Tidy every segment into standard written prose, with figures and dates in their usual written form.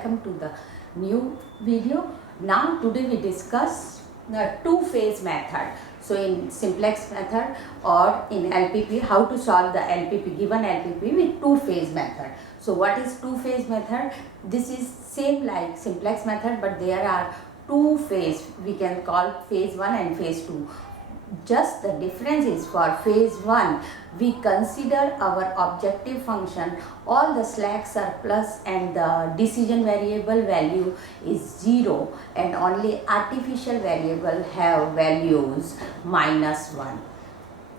welcome to the new video. Now today we discuss the two-phase method. So in simplex method or in LPP, how to solve the LPP, given LPP with two-phase method. So what is two-phase method? This is same like simplex method, but there are two phase, we can call phase 1 and phase 2. Just the difference is for phase 1, we consider our objective function, all the slacks are plus and the decision variable value is 0 and only artificial variable have values -1.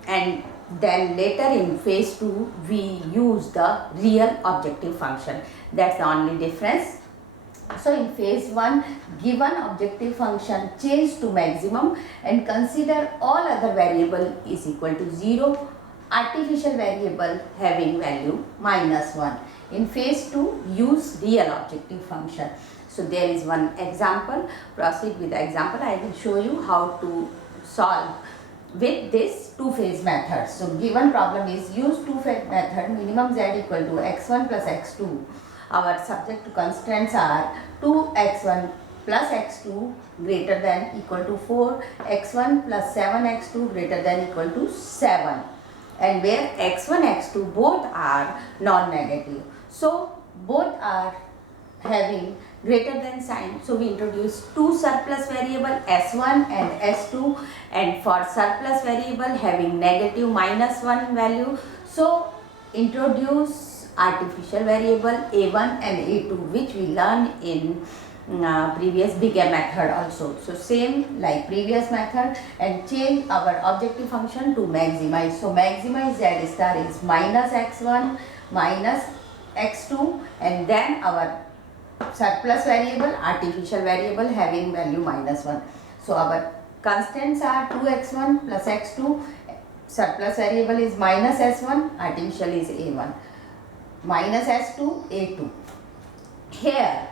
And then later in phase 2, we use the real objective function. That's the only difference. So in phase 1, given objective function change to maximum and consider all other variable is equal to 0, artificial variable having value -1. In phase 2, use real objective function. So there is one example. Proceed with the example. I will show you how to solve with this two-phase method. So given problem is use two-phase method, minimum z equal to x1 plus x2. Our subject constraints are 2x1 plus x2 greater than equal to 4, x1 plus 7x2 greater than equal to 7, and where x1, x2 both are non-negative. So both are having greater than sign. So we introduce two surplus variable s1 and s2, and for surplus variable having negative -1 value, so introduce artificial variable a1 and a2, which we learned in previous bigger method also. So same like previous method, and change our objective function to maximize. So maximize z star is -x1 minus x2, and then our surplus variable, artificial variable having value -1. So our constants are 2x1 plus x2, surplus variable is -s1, artificial is a1, minus s2, a2. Here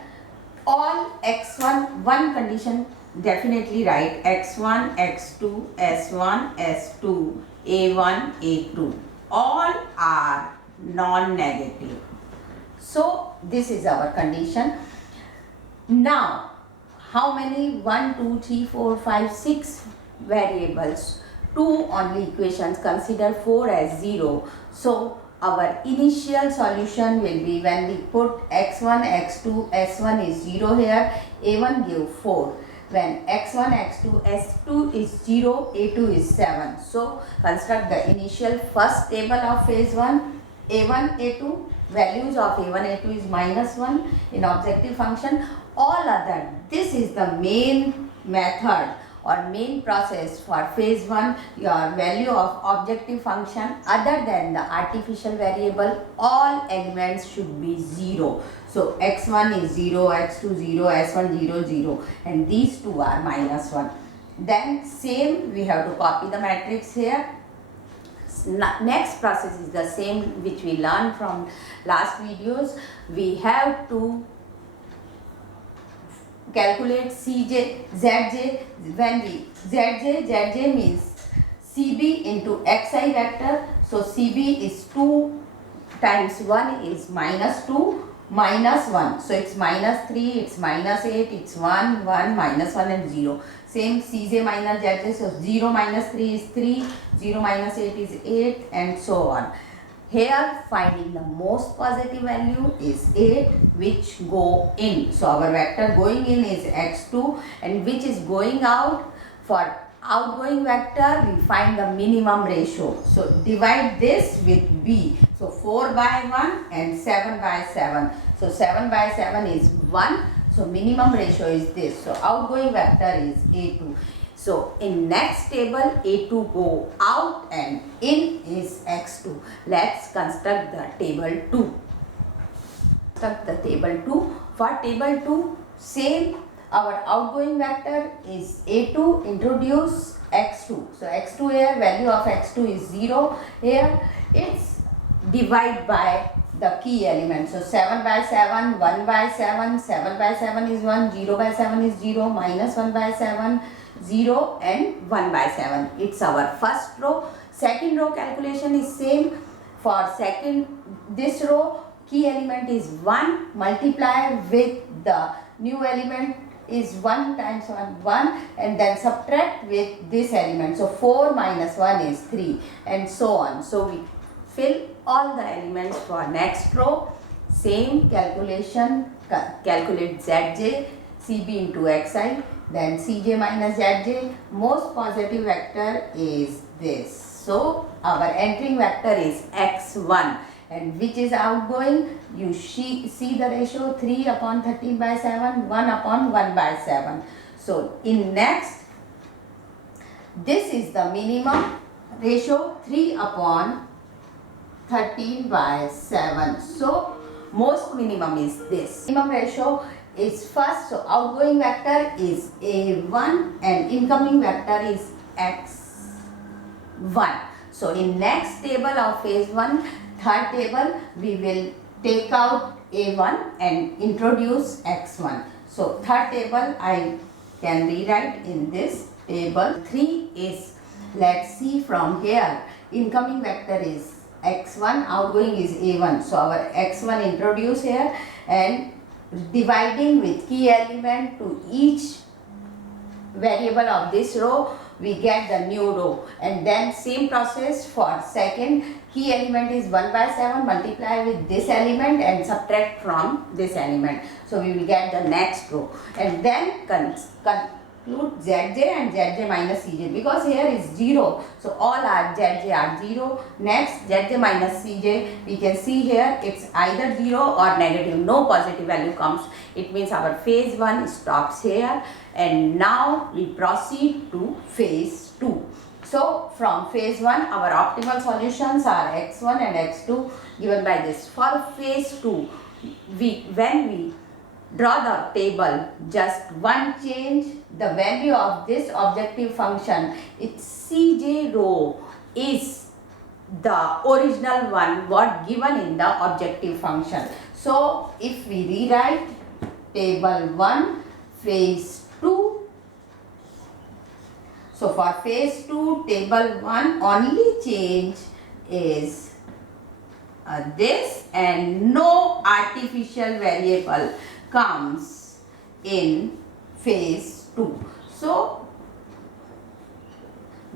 all x1, one condition definitely right, x1, x2, s1, s2, a1, a2, all are non-negative. So this is our condition. Now how many? 1, 2, 3, 4, 5, 6 variables, 2 only equations, consider 4 as 0. So our initial solution will be when we put x1, x2, s1 is 0 here, a1 give 4. When x1, x2, s2 is 0, a2 is 7. So construct the initial first table of phase 1, a1, a2, values of a1, a2 is -1 in objective function. All other, this is the main method or main process for phase 1. Your value of objective function other than the artificial variable, all elements should be 0. So x1 is 0, x2 0, s1 0, 0, and these two are -1. Then same, we have to copy the matrix here. Next process is the same which we learned from last videos. We have to calculate Cj, Zj. When we Zj means Cb into xi vector. So Cb is 2 times 1 is -2 -1. So it's -3, it's -8, it's 1, 1, -1 and 0. Same Cj minus Zj. So 0 minus 3 is 3, 0 minus 8 is 8, and so on. Here finding the most positive value is 8, which go in. So our vector going in is x2, and which is going out. For outgoing vector we find the minimum ratio. So divide this with b. So 4 by 1 and 7 by 7. So 7 by 7 is 1. So minimum ratio is this. So outgoing vector is a2. So in next table a2 go out and in is x2. Let's construct the table 2. Construct the table 2. For table 2, same, our outgoing vector is a2, introduce x2. So x2 here, value of x2 is 0. Here it's divide by the key element. So 7 by 7, 1 by 7, 7 by 7 is 1, 0 by 7 is 0, -1 by 7, 0 and 1 by 7. It's our first row. Second row calculation is same. For second, this row key element is 1, multiply with the new element is 1 times 1, 1, and then subtract with this element. So 4 minus 1 is 3, and so on. So we fill all the elements for next row. Same calculation, calculate Zj, Cb into Xi, then Cj minus Zj. Most positive vector is this. So our entering vector is x1, and which is outgoing? You see the ratio 3 upon 13 by 7, 1 upon 1 by 7. So in next, this is the minimum ratio 3 upon 13 by 7. So most minimum is this. Minimum ratio is first, so outgoing vector is a1 and incoming vector is x1. So in next table of phase 1, third table, we will take out a1 and introduce x1. So third table I can rewrite in this table. 3 is, let's see from here, incoming vector is x1, outgoing is a1. So our x1 introduce here, and dividing with key element to each variable of this row, we get the new row. And then same process for second, key element is 1 by 7, multiply with this element and subtract from this element. So we will get the next row, and then conclude Zj and Zj minus Cj, because here is 0. So all our Zj are 0. Next, Zj minus Cj, we can see here it's either 0 or negative. No positive value comes. It means our phase 1 stops here, and now we proceed to phase 2. So from phase 1, our optimal solutions are x1 and x2 given by this. For phase 2, when we draw the table, just one change, the value of this objective function, its Cj row is the original one what given in the objective function. So if we rewrite table 1, phase 2, so for phase 2, table 1, only change is this, and no artificial variable comes in phase 2. So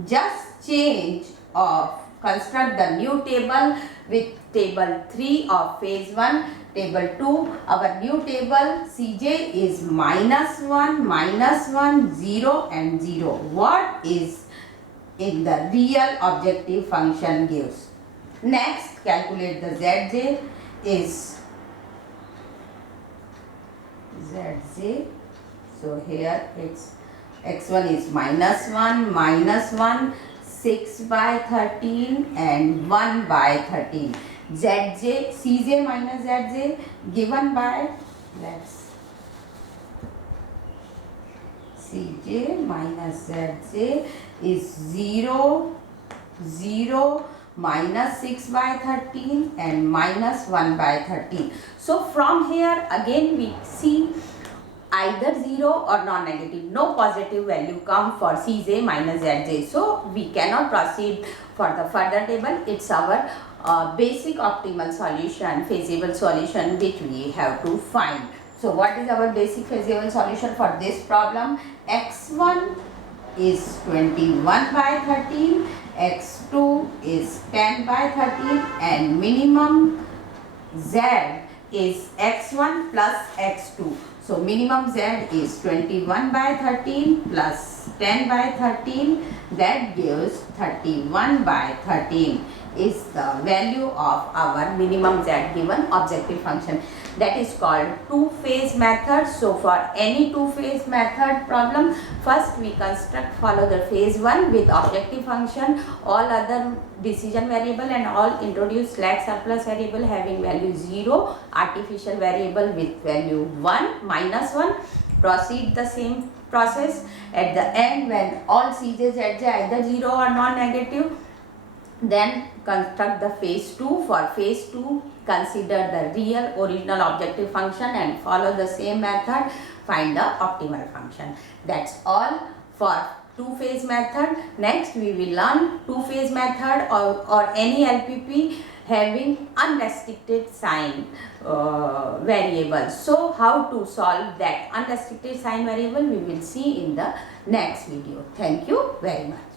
just change of construct the new table with table 3 of phase 1, table 2. Our new table Cj is -1, 0 and 0. What is in the real objective function gives. Next, calculate the Zj is Zj. So here it's x1 is -1, 6 by 13 and 1 by 13. Zj, Cj minus Zj given by, let's Cj minus Zj is 0, 0, -6 by 13 and -1 by 13. So from here again we see either 0 or non-negative. No positive value come for Cj minus Zj. So we cannot proceed for the further table. It's our basic optimal solution, feasible solution which we have to find. So what is our basic feasible solution for this problem? x1 is 21 by 13, x2 is 10 by 13, and minimum z is x1 plus x2. So minimum z is 21 by 13 plus 10 by 13, that gives 31 by 13 is the value of our minimum z given objective function. That is called two-phase method. So for any two-phase method problem, first we follow the phase 1 with objective function, all other decision variable and all introduce slack surplus variable having value 0, artificial variable with value 1, -1. Proceed the same process. At the end, when all Cj, Zj either 0 or non-negative, then construct the phase 2. For phase 2, consider the real original objective function and follow the same method, find the optimal function. That's all for two-phase method. Next we will learn two-phase method or any LPP having unrestricted sign variable. So how to solve that unrestricted sign variable we will see in the next video. Thank you very much.